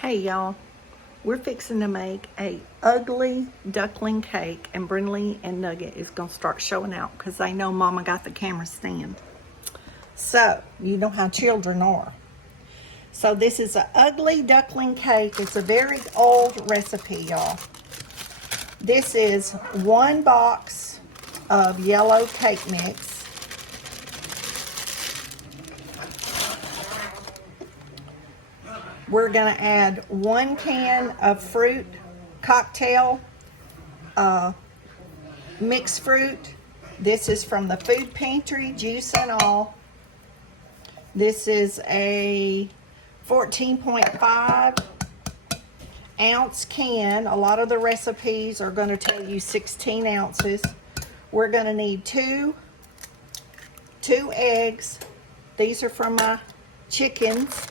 Hey y'all, we're fixing to make a ugly duckling cake, and Brindley and Nugget is gonna start showing out because they know Mama got the camera stand. So, you know how children are. So this is an ugly duckling cake. It's a very old recipe, y'all. This is 1 box of yellow cake mix. We're gonna add 1 can of fruit cocktail, mixed fruit. This is from the food pantry, juice and all. This is a 14.5 ounce can. A lot of the recipes are going to tell you 16 ounces. We're going to need two eggs. These are from my chickens.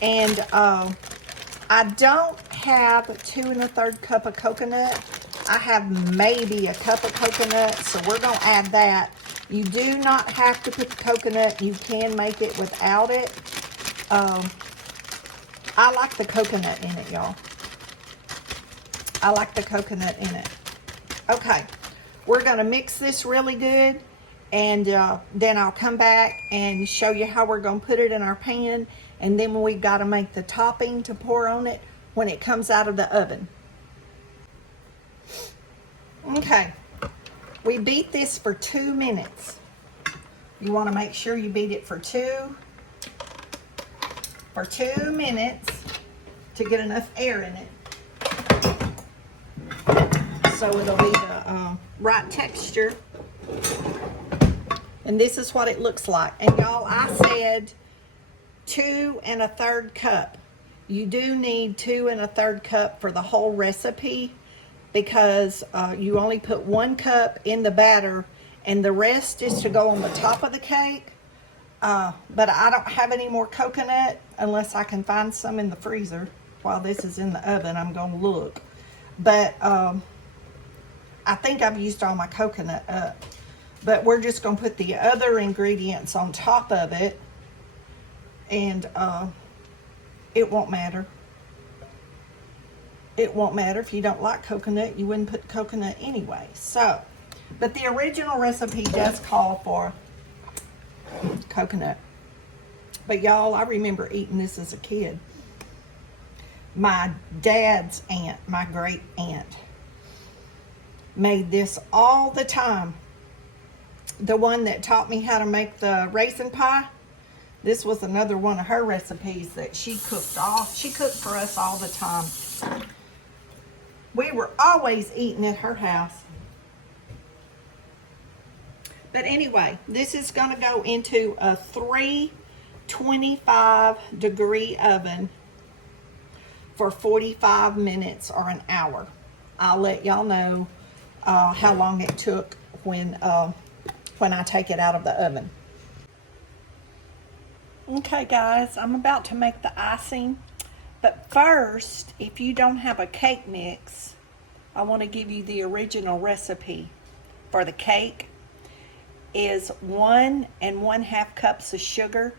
And I don't have 2 1/3 cup of coconut. I have maybe a cup of coconut, so we're going to add that. You do not have to put the coconut. You can make it without it. I like the coconut in it, y'all. I like the coconut in it. Okay, we're going to mix this really good, and then I'll come back and show you how we're going to put it in our pan, and then we've got to make the topping to pour on it when it comes out of the oven. Okay, we beat this for 2 minutes. You want to make sure you beat it for 2 minutes to get enough air in it, so it'll be the right texture. And this is what it looks like. And y'all, I said 2 1/3 cup. You do need 2 1/3 cup for the whole recipe, because you only put 1 cup in the batter, and the rest is to go on the top of the cake. But I don't have any more coconut unless I can find some in the freezer. While this is in the oven, I'm going to look. But I think I've used all my coconut up. But we're just going to put the other ingredients on top of it, and it won't matter. It won't matter if you don't like coconut. You wouldn't put coconut anyway. So, but the original recipe does call for coconut. But y'all, I remember eating this as a kid. My dad's aunt, my great aunt, made this all the time. The one that taught me how to make the raisin pie, this was another one of her recipes that she cooked for us all the time. We were always eating at her house. But anyway, this is going to go into a 325-degree oven for 45 minutes or an hour. I'll let y'all know how long it took when I take it out of the oven. Okay guys, I'm about to make the icing. But first, if you don't have a cake mix, I want to give you the original recipe for the cake. Is 1 1/2 cups of sugar,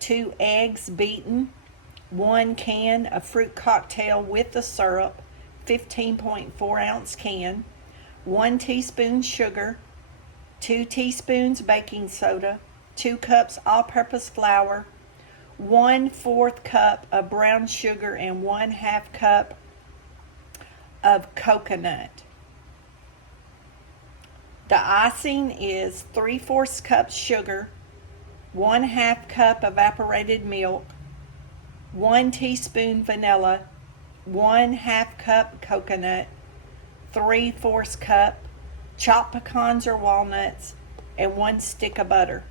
2 eggs beaten, 1 can of fruit cocktail with the syrup, 15.4 ounce can, 1 teaspoon sugar, 2 teaspoons baking soda, 2 cups all-purpose flour, 1/4 cup of brown sugar, and 1/2 cup of coconut. The icing is 3/4 cup sugar, 1/2 cup evaporated milk, 1 teaspoon vanilla, 1/2 cup coconut, 3/4 cup chopped pecans or walnuts, and 1 stick of butter.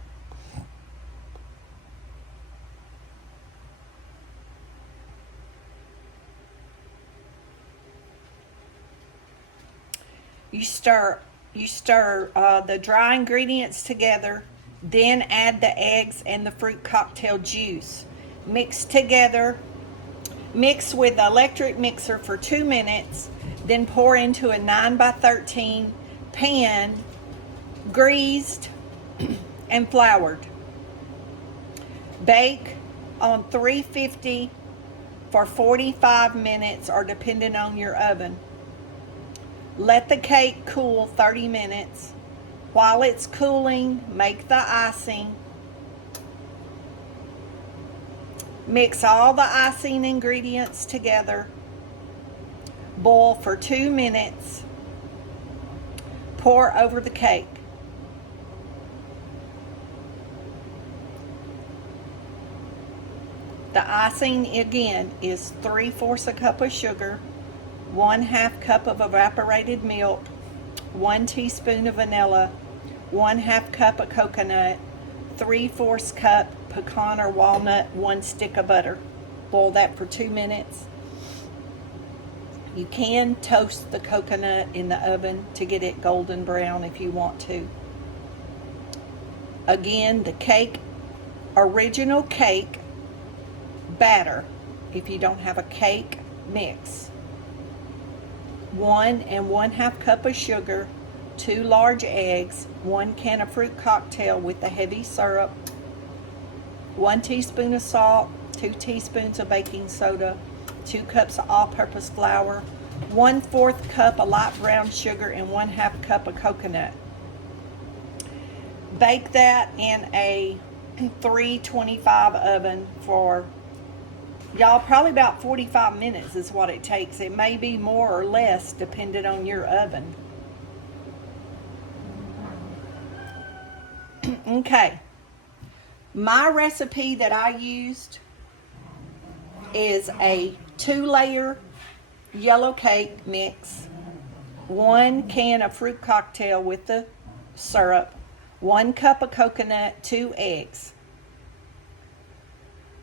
You stir the dry ingredients together, then add the eggs and the fruit cocktail juice. Mix together. Mix with the electric mixer for 2 minutes, then pour into a 9x13 pan, greased and floured. Bake on 350 for 45 minutes or depending on your oven. Let the cake cool 30 minutes. While it's cooling, make the icing. Mix all the icing ingredients together. Boil for 2 minutes. Pour over the cake. The icing again is 3/4 a cup of sugar, 1/2 cup of evaporated milk, 1 teaspoon of vanilla, 1/2 cup of coconut, 3/4 cup pecan or walnut, 1 stick of butter. Boil that for 2 minutes. You can toast the coconut in the oven to get it golden brown if you want to. Again, the cake, original cake batter, if you don't have a cake mix. 1 1/2 cup of sugar, 2 large eggs, 1 can of fruit cocktail with the heavy syrup, 1 teaspoon of salt, 2 teaspoons of baking soda, 2 cups of all-purpose flour, 1/4 cup of light brown sugar, and 1/2 cup of coconut. Bake that in a 325 oven for, y'all, probably about 45 minutes is what it takes. It may be more or less depending on your oven. Okay. My recipe that I used is a 2-layer yellow cake mix, 1 can of fruit cocktail with the syrup, 1 cup of coconut, 2 eggs.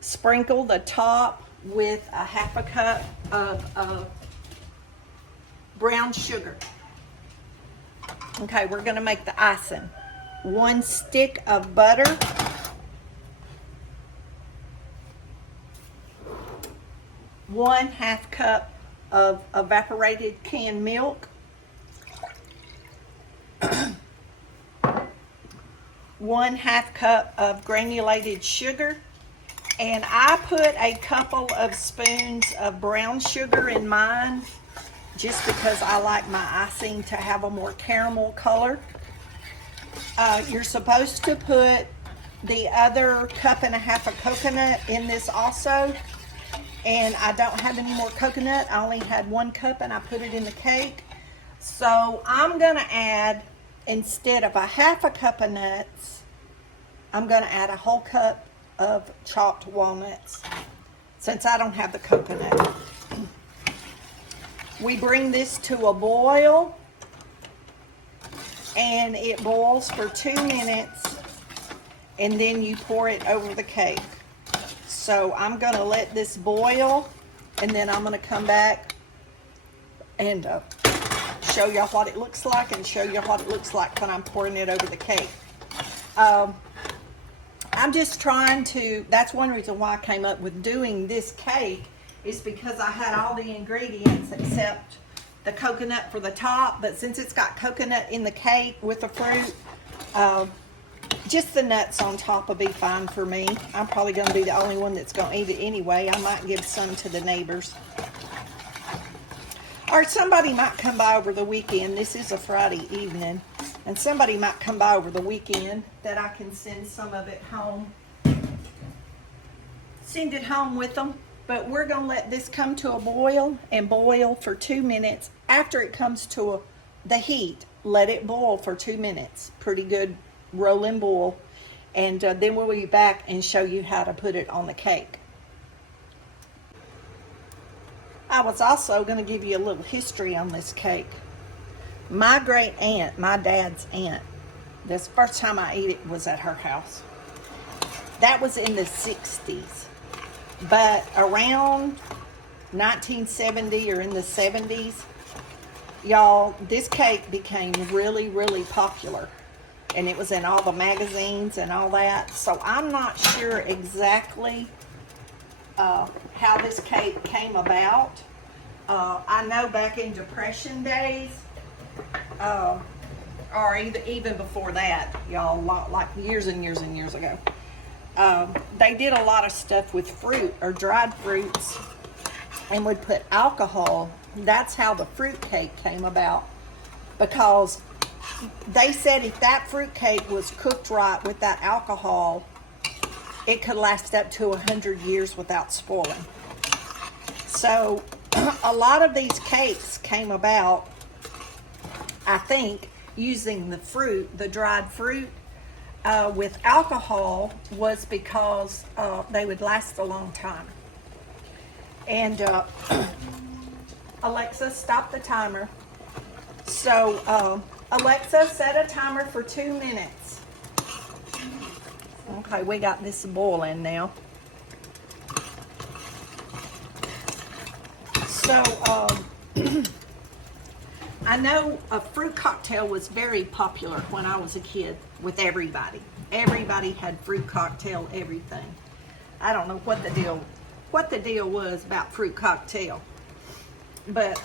Sprinkle the top with a 1/2 cup of brown sugar. Okay, we're going to make the icing. 1 stick of butter, 1/2 cup of evaporated canned milk, 1/2 cup of granulated sugar, and I put a couple of spoons of brown sugar in mine just because I like my icing to have a more caramel color. You're supposed to put the other 1.5 cups of coconut in this also, and I don't have any more coconut. I only had 1 cup and I put it in the cake. So I'm going to add, instead of a 1/2 cup of nuts, I'm going to add a whole cup of chopped walnuts since I don't have the coconut. We bring this to a boil, and it boils for 2 minutes, and then you pour it over the cake. So I'm going to let this boil, and then I'm going to come back and show y'all what it looks like, and show you what it looks like when I'm pouring it over the cake. I'm just trying to, that's one reason why I came up with doing this cake, is because I had all the ingredients except the coconut for the top, but since it's got coconut in the cake with the fruit, just the nuts on top will be fine for me. I'm probably going to be the only one that's going to eat it anyway. I might give some to the neighbors. Or somebody might come by over the weekend. This is a Friday evening. And somebody might come by over the weekend that I can send some of it home. Send it home with them. But we're going to let this come to a boil and boil for 2 minutes. After it comes to the heat, let it boil for 2 minutes. Pretty good rolling boil. And then we'll be back and show you how to put it on the cake. I was also going to give you a little history on this cake. My great aunt, my dad's aunt, this first time I ate it was at her house. That was in the 60s. But around 1970 or in the 70s, y'all, this cake became really, really popular. And it was in all the magazines and all that. So I'm not sure exactly how this cake came about. I know back in Depression days, or even before that, y'all, like years and years and years ago, they did a lot of stuff with fruit or dried fruits and would put alcohol. That's how the fruitcake came about, because they said if that fruitcake was cooked right with that alcohol, it could last up to 100 years without spoiling. So a lot of these cakes came about, I think, using the fruit, the dried fruit, with alcohol, was because they would last a long time. And Alexa, stop the timer. So Alexa, set a timer for 2 minutes. Okay, we got this boiling now. So I know a fruit cocktail was very popular when I was a kid with everybody. Everybody had fruit cocktail, everything. I don't know what the deal was about fruit cocktail. But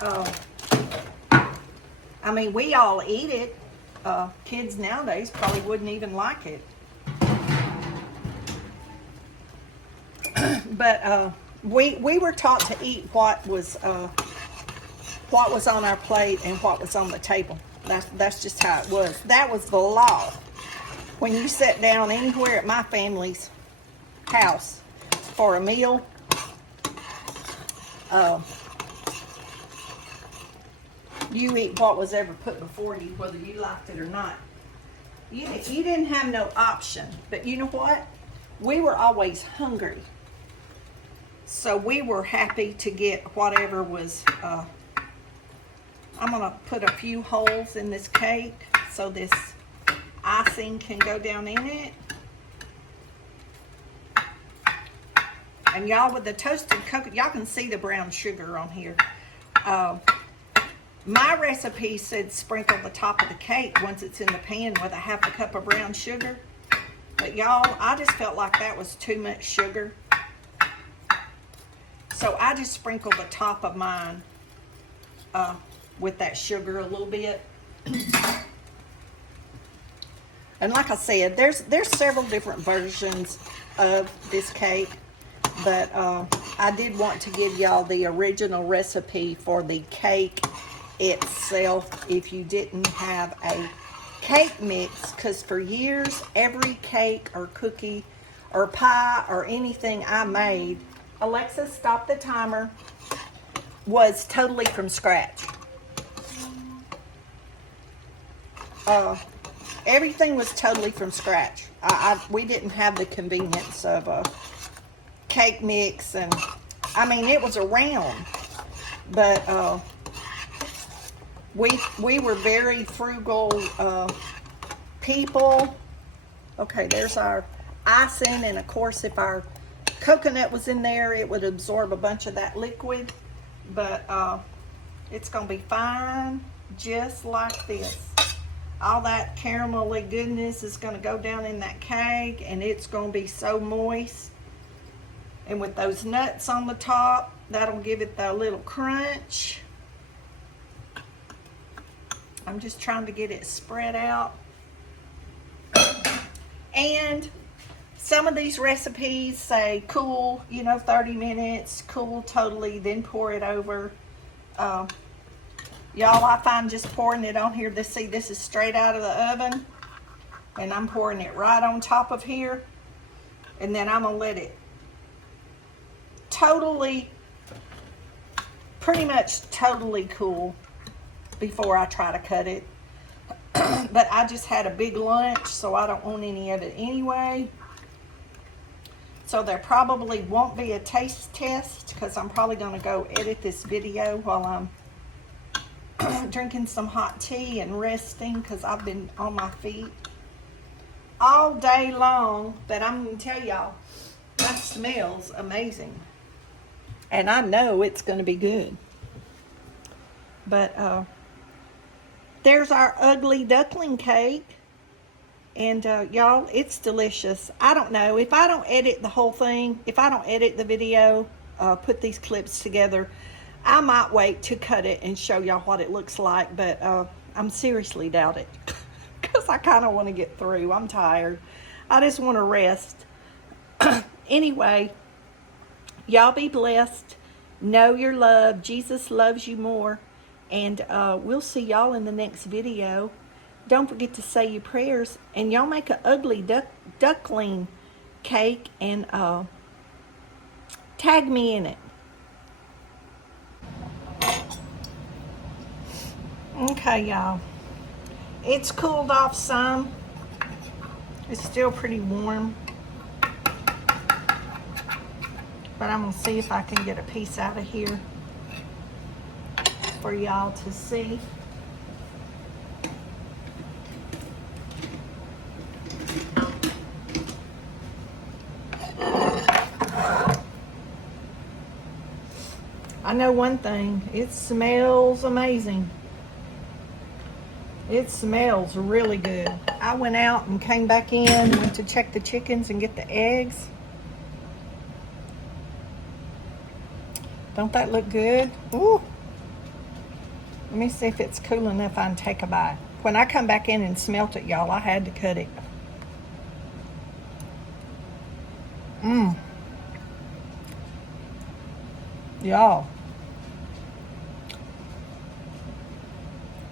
I mean, we all eat it. Kids nowadays probably wouldn't even like it. But we were taught to eat what was on our plate and what was on the table. That's just how it was. That was the law. When you sat down anywhere at my family's house for a meal, you eat what was ever put before you, whether you liked it or not. You didn't have no option. But you know what? We were always hungry. So we were happy to get whatever was, I'm going to put a few holes in this cake so this icing can go down in it. And y'all, with the toasted coconut, y'all can see the brown sugar on here. My recipe said sprinkle the top of the cake once it's in the pan with a half a cup of brown sugar. But y'all, I just felt like that was too much sugar. So I just sprinkled the top of mine with that sugar a little bit. And like I said, there's several different versions of this cake, but I did want to give y'all the original recipe for the cake itself if you didn't have a cake mix, because for years every cake or cookie or pie or anything I made, Alexa, stop the timer, was totally from scratch. Everything was totally from scratch. We didn't have the convenience of a cake mix, and I mean, it was around, but we were very frugal people. Okay, there's our icing, and of course, if our coconut was in there, it would absorb a bunch of that liquid, but it's gonna be fine just like this. All that caramelly goodness is gonna go down in that cake, and it's gonna be so moist. And with those nuts on the top, that'll give it the little crunch. I'm just trying to get it spread out. And some of these recipes say cool, 30 minutes, cool totally, then pour it over. Y'all, I find just pouring it on here, this is straight out of the oven, and I'm pouring it right on top of here, and then I'm gonna let it pretty much totally cool before I try to cut it. But I just had a big lunch, so I don't want any of it anyway. So there probably won't be a taste test, because I'm probably going to go edit this video while I'm drinking some hot tea and resting, because I've been on my feet all day long. But I'm going to tell y'all, that smells amazing. And I know it's going to be good. But there's our ugly duckling cake. And y'all, it's delicious. I don't know, if I don't edit the whole thing, if I don't edit the video, put these clips together, I might wait to cut it and show y'all what it looks like. But I'm seriously doubt it, because I kind of want to get through. I'm tired. I just want to rest. Anyway, y'all be blessed. Know you're loved. Jesus loves you more. And we'll see y'all in the next video. Don't forget to say your prayers. And y'all make an ugly duckling cake and tag me in it. Okay, y'all. It's cooled off some. It's still pretty warm. But I'm going to see if I can get a piece out of here for y'all to see. I know one thing, it smells amazing. It smells really good. I went out and came back in, went to check the chickens and get the eggs. Don't that look good? Ooh. Let me see if it's cool enough I can take a bite. When I come back in and smelt it, y'all, I had to cut it. Y'all.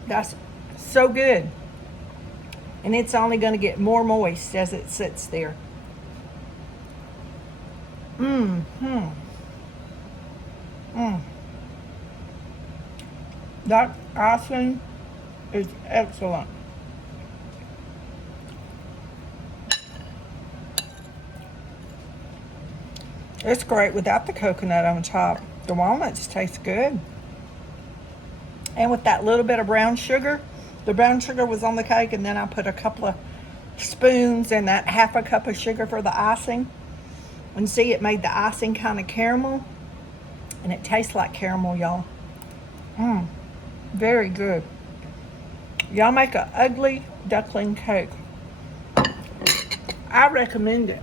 That's so good. And it's only going to get more moist as it sits there. That icing is excellent. It's great without the coconut on top. The walnuts taste good. And with that little bit of brown sugar, the brown sugar was on the cake, and then I put a couple of spoons and that half a cup of sugar for the icing. And see, it made the icing kind of caramel, and it tastes like caramel, y'all. Very good. Y'all make an ugly duckling cake. I recommend it.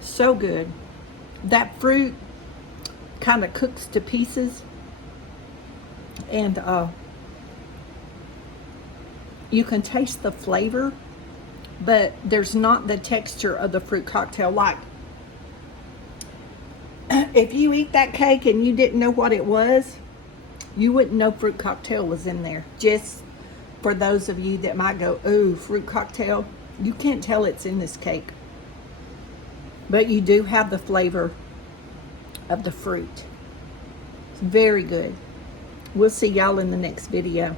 So good. That fruit kind of cooks to pieces, and you can taste the flavor, but there's not the texture of the fruit cocktail. Like, if you eat that cake and you didn't know what it was, you wouldn't know fruit cocktail was in there. Just for those of you that might go, ooh, fruit cocktail, you can't tell it's in this cake. But you do have the flavor of the fruit. It's very good. We'll see y'all in the next video.